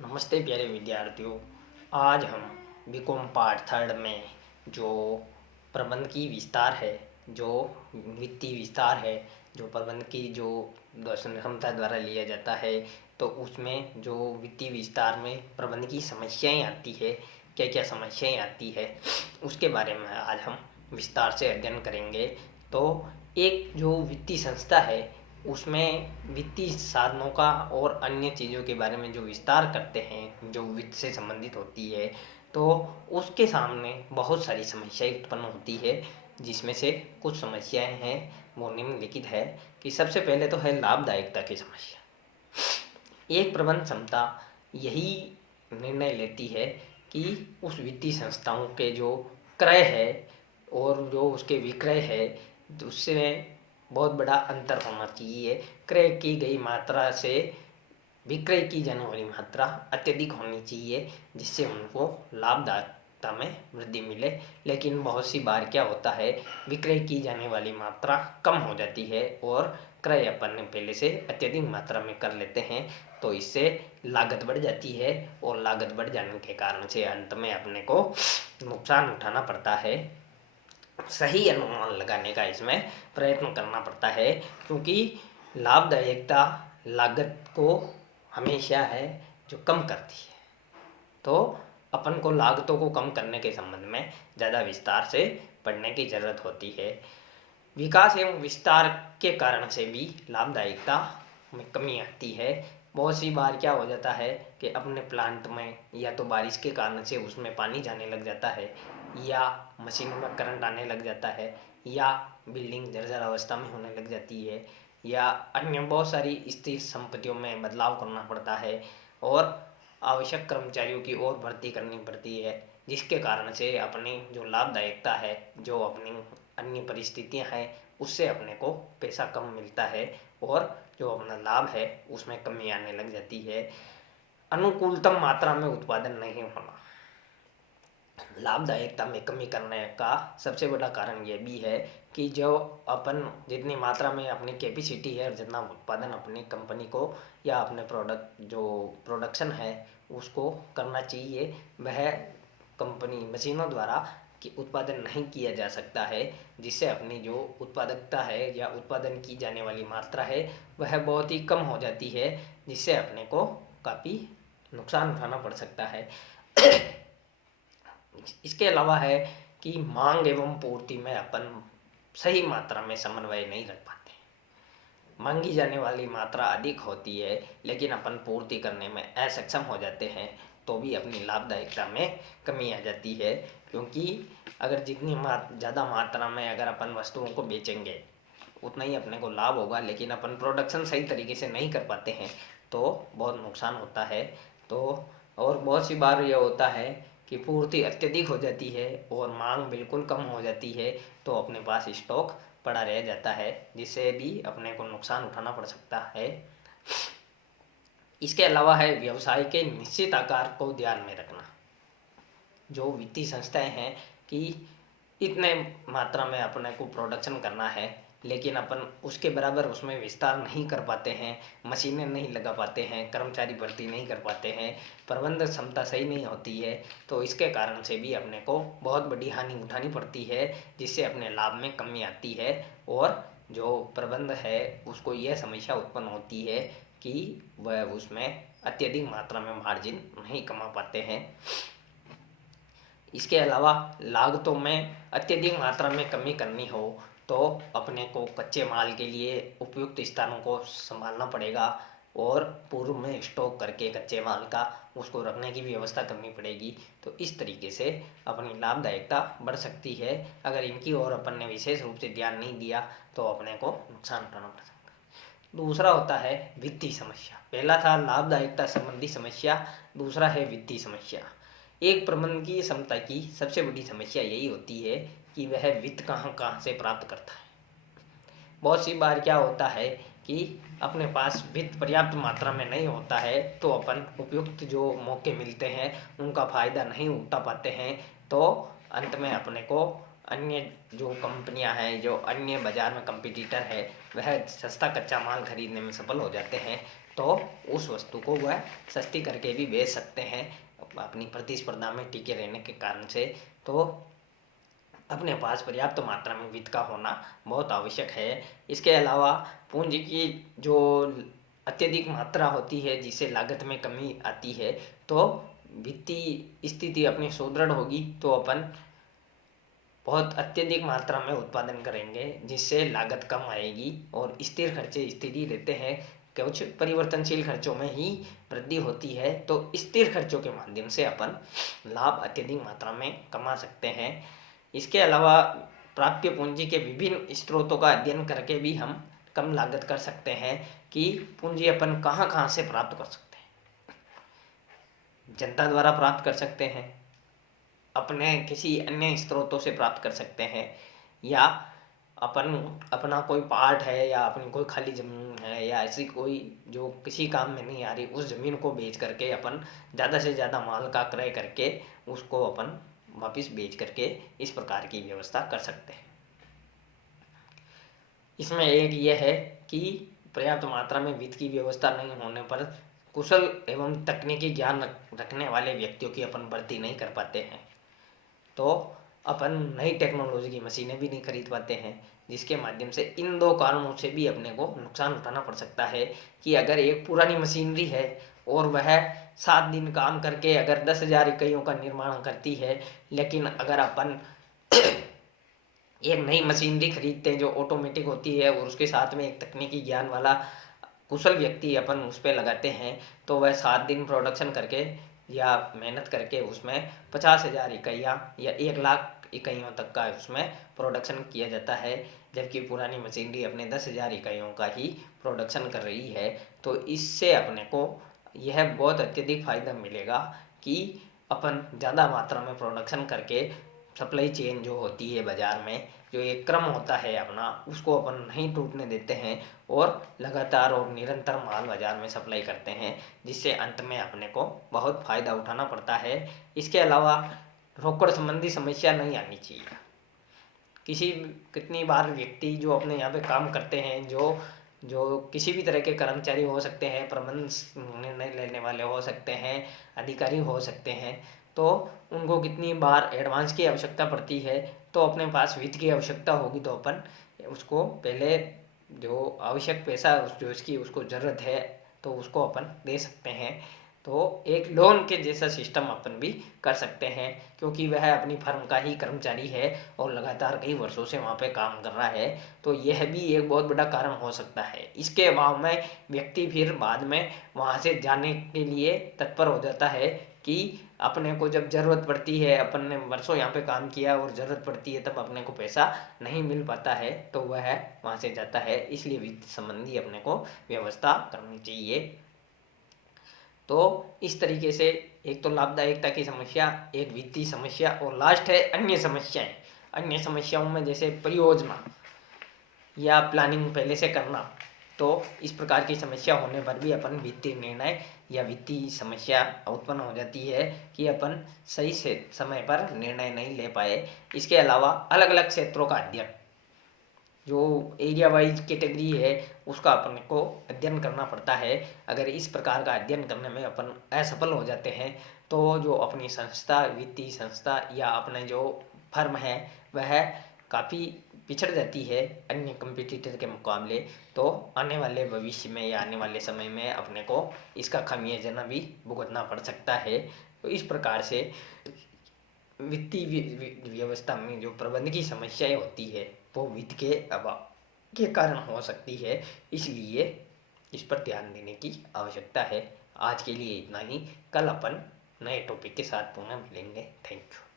नमस्ते प्यारे विद्यार्थियों। आज हम बीकॉम पार्ट थर्ड में जो प्रबंध की विस्तार है, जो वित्तीय विस्तार है, जो प्रबंध की जो दर्शन क्षमता द्वारा लिया जाता है, तो उसमें जो वित्तीय विस्तार में प्रबंध की समस्याएं आती है, क्या क्या समस्याएं आती है, उसके बारे में आज हम विस्तार से अध्ययन करेंगे। तो एक जो वित्तीय संस्था है उसमें वित्तीय साधनों का और अन्य चीज़ों के बारे में जो विस्तार करते हैं, जो वित्त से संबंधित होती है, तो उसके सामने बहुत सारी समस्याएं उत्पन्न होती है, जिसमें से कुछ समस्याएं हैं वो निम्नलिखित है कि सबसे पहले तो है लाभदायकता की समस्या। एक प्रबंध क्षमता यही निर्णय लेती है कि उस वित्तीय संस्थाओं के जो क्रय है और जो उसके विक्रय है, उसमें बहुत बड़ा अंतर होना चाहिए। क्रय की गई मात्रा से विक्रय की जाने वाली मात्रा अत्यधिक होनी चाहिए, जिससे उनको लाभदायकता में वृद्धि मिले। लेकिन बहुत सी बार क्या होता है, विक्रय की जाने वाली मात्रा कम हो जाती है और क्रय अपन पहले से अत्यधिक मात्रा में कर लेते हैं, तो इससे लागत बढ़ जाती है और लागत बढ़ जाने के कारण से अंत में अपने को नुकसान उठाना पड़ता है। सही अनुमान लगाने का इसमें प्रयत्न करना पड़ता है, क्योंकि लाभदायकता लागत को हमेशा है जो कम करती है। तो अपन को लागतों को कम करने के संबंध में ज़्यादा विस्तार से पढ़ने की ज़रूरत होती है। विकास एवं विस्तार के कारण से भी लाभदायकता में कमी आती है। बहुत सी बार क्या हो जाता है कि अपने प्लांट में या तो बारिश के कारण से उसमें पानी जाने लग जाता है, या मशीनों में करंट आने लग जाता है, या बिल्डिंग जर्जर अवस्था में होने लग जाती है, या अन्य बहुत सारी स्थिर संपत्तियों में बदलाव करना पड़ता है और आवश्यक कर्मचारियों की और भर्ती करनी पड़ती है, जिसके कारण से अपनी जो लाभदायकता है, जो अपनी अन्य परिस्थितियां हैं, उससे अपने को पैसा कम मिलता है और जो अपना लाभ है उसमें कमी आने लग जाती है। अनुकूलतम मात्रा में उत्पादन नहीं होना लाभदायकता में कमी करने का सबसे बड़ा कारण यह भी है कि जो अपन जितनी मात्रा में अपनी कैपेसिटी है और जितना उत्पादन अपनी कंपनी को या अपने प्रोडक्ट जो प्रोडक्शन है उसको करना चाहिए, वह कंपनी मशीनों द्वारा कि उत्पादन नहीं किया जा सकता है, जिससे अपनी जो उत्पादकता है या उत्पादन की जाने वाली मात्रा है वह बहुत ही कम हो जाती है, जिससे अपने को काफ़ी नुकसान उठाना पड़ सकता है। इसके अलावा है कि मांग एवं पूर्ति में अपन सही मात्रा में समन्वय नहीं रख पाते। मांगी जाने वाली मात्रा अधिक होती है लेकिन अपन पूर्ति करने में असक्षम हो जाते हैं, तो भी अपनी लाभदायकता में कमी आ जाती है। क्योंकि अगर जितनी ज़्यादा मात्रा में अगर अपन वस्तुओं को बेचेंगे उतना ही अपने को लाभ होगा, लेकिन अपन प्रोडक्शन सही तरीके से नहीं कर पाते हैं तो बहुत नुकसान होता है। तो और बहुत सी बार यह होता है कि पूर्ति अत्यधिक हो जाती है और मांग बिल्कुल कम हो जाती है, तो अपने पास स्टॉक पड़ा रह जाता है, जिससे भी अपने को नुकसान उठाना पड़ सकता है। इसके अलावा है व्यवसाय के निश्चित आकार को ध्यान में रखना। जो वित्तीय संस्थाएं हैं कि इतने मात्रा में अपने को प्रोडक्शन करना है, लेकिन अपन उसके बराबर उसमें विस्तार नहीं कर पाते हैं, मशीनें नहीं लगा पाते हैं, कर्मचारी भर्ती नहीं कर पाते हैं, प्रबंधन क्षमता सही नहीं होती है, तो इसके कारण से भी अपने को बहुत बड़ी हानि उठानी पड़ती है, जिससे अपने लाभ में कमी आती है और जो प्रबंध है उसको यह समस्या उत्पन्न होती है कि वह उसमें अत्यधिक मात्रा में मार्जिन नहीं कमा पाते हैं। इसके अलावा लागतों में अत्यधिक मात्रा में कमी करनी हो तो अपने को कच्चे माल के लिए उपयुक्त स्थानों को संभालना पड़ेगा और पूर्व में स्टॉक करके कच्चे माल का उसको रखने की व्यवस्था करनी पड़ेगी। तो इस तरीके से अपनी लाभदायकता बढ़ सकती है। अगर इनकी ओर अपन ने विशेष रूप से ध्यान नहीं दिया तो अपने को नुकसान उठाना पड़ सकता है। दूसरा होता है वित्तीय समस्या। पहला था लाभदायकता संबंधी समस्या, दूसरा है वित्तीय समस्या। एक प्रबंधकीय क्षमता की सबसे बड़ी समस्या यही होती है कि वह वित्त कहाँ कहाँ से प्राप्त करता है। बहुत सी बार क्या होता है कि अपने पास वित्त पर्याप्त मात्रा में नहीं होता है, तो अपन उपयुक्त जो मौके मिलते हैं उनका फ़ायदा नहीं उठा पाते हैं, तो अंत में अपने को अन्य जो कंपनियां हैं, जो अन्य बाज़ार में कंपटीटर है, वह सस्ता कच्चा माल खरीदने में सफल हो जाते हैं। तो उस वस्तु को वह सस्ती करके भी बेच सकते हैं अपनी प्रतिस्पर्धा में टिके रहने के कारण से। तो अपने पास पर्याप्त मात्रा में वित्त का होना बहुत आवश्यक है। इसके अलावा पूंजी की जो अत्यधिक मात्रा होती है जिससे लागत में कमी आती है, तो वित्तीय स्थिति अपनी सुदृढ़ होगी तो अपन बहुत अत्यधिक मात्रा में उत्पादन करेंगे जिससे लागत कम आएगी और स्थिर खर्चे स्थिर रहते हैं। कुछ परिवर्तनशील खर्चों में ही वृद्धि होती है, तो स्थिर खर्चों के माध्यम से अपन लाभ अत्यधिक मात्रा में कमा सकते हैं। इसके अलावा प्राप्य पूंजी के विभिन्न स्रोतों का अध्ययन करके भी हम कम लागत कर सकते हैं कि पूंजी अपन कहाँ कहाँ से प्राप्त कर सकते हैं। जनता द्वारा प्राप्त कर सकते हैं, अपने किसी अन्य स्रोतों से प्राप्त कर सकते हैं, या अपन अपना कोई पार्ट है या अपनी कोई खाली ज़मीन है या ऐसी कोई जो किसी काम में नहीं आ रही, उस ज़मीन को बेच करके अपन ज़्यादा से ज़्यादा माल का क्रय करके उसको अपन वापस बेच करके इस प्रकार की व्यवस्था कर सकते हैं। इसमें एक ये है कि पर्याप्त मात्रा में वित्त की व्यवस्था नहीं होने पर कुशल एवं तकनीकी ज्ञान रखने वाले व्यक्तियों की अपन भर्ती नहीं कर पाते हैं, तो अपन नई टेक्नोलॉजी की मशीनें भी नहीं खरीद पाते हैं, जिसके माध्यम से इन दो कारणों से भी अपने को नुकसान उठाना पड़ सकता है कि अगर एक पुरानी मशीनरी है और वह 7 दिन काम करके अगर 10,000 इकाइयों का निर्माण करती है, लेकिन अगर अपन एक नई मशीनरी खरीदते हैं जो ऑटोमेटिक होती है और उसके साथ में एक तकनीकी ज्ञान वाला कुशल व्यक्ति अपन उस पर लगाते हैं, तो वह 7 दिन प्रोडक्शन करके या मेहनत करके उसमें 50,000 इकाइयाँ या 1,00,000 इकाइयों तक का उसमें प्रोडक्शन किया जाता है, जबकि पुरानी मशीनरी अपने 10,000 इकाइयों का ही प्रोडक्शन कर रही है। तो इससे अपने को यह बहुत अत्यधिक फायदा मिलेगा कि अपन ज़्यादा मात्रा में प्रोडक्शन करके सप्लाई चेन जो होती है बाज़ार में, जो एक क्रम होता है अपना, उसको अपन नहीं टूटने देते हैं और लगातार और निरंतर माल बाज़ार में सप्लाई करते हैं, जिससे अंत में अपने को बहुत फ़ायदा उठाना पड़ता है। इसके अलावा रोकड़ संबंधी समस्या नहीं आनी चाहिए। कितनी बार व्यक्ति जो अपने यहाँ पे काम करते हैं, जो जो किसी भी तरह के कर्मचारी हो सकते हैं, प्रबंध निर्णय लेने वाले हो सकते हैं, अधिकारी हो सकते हैं, तो उनको कितनी बार एडवांस की आवश्यकता पड़ती है। तो अपने पास वित्त की आवश्यकता होगी तो अपन उसको पहले जो आवश्यक पैसा जो इसकी उसको ज़रूरत है तो उसको अपन दे सकते हैं। तो एक लोन के जैसा सिस्टम अपन भी कर सकते हैं, क्योंकि वह अपनी फर्म का ही कर्मचारी है और लगातार कई वर्षों से वहाँ पे काम कर रहा है, तो यह भी एक बहुत बड़ा कारण हो सकता है। इसके अभाव में व्यक्ति फिर बाद में वहाँ से जाने के लिए तत्पर हो जाता है कि अपने को जब ज़रूरत पड़ती है, अपन ने वर्षों यहाँ पे काम किया और ज़रूरत पड़ती है तब अपने को पैसा नहीं मिल पाता है, तो वह वहाँ से जाता है। इसलिए वित्त संबंधी अपने को व्यवस्था करनी चाहिए। तो इस तरीके से एक तो लाभदायकता की समस्या, एक वित्तीय समस्या, और लास्ट है अन्य समस्याएं। अन्य समस्याओं में जैसे परियोजना या प्लानिंग पहले से करना, तो इस प्रकार की समस्या होने पर भी अपन वित्तीय निर्णय या वित्तीय समस्या उत्पन्न हो जाती है कि अपन सही से समय पर निर्णय नहीं ले पाए। इसके अलावा अलग अलग क्षेत्रों का अध्ययन, जो एरिया वाइज कैटेगरी है उसका अपन को अध्ययन करना पड़ता है। अगर इस प्रकार का अध्ययन करने में अपन असफल हो जाते हैं तो जो अपनी संस्था, वित्तीय संस्था या अपने जो फर्म है वह काफ़ी पिछड़ जाती है अन्य कंपटीटर के मुकाबले। तो आने वाले भविष्य में या आने वाले समय में अपने को इसका खामियाजा भी भुगतना पड़ सकता है। तो इस प्रकार से वित्तीय व्यवस्था में जो प्रबंध की समस्याएं होती है वो वित्त के अभाव के कारण हो सकती है, इसलिए इस पर ध्यान देने की आवश्यकता है। आज के लिए इतना ही, कल अपन नए टॉपिक के साथ पुनः मिलेंगे। Thank you.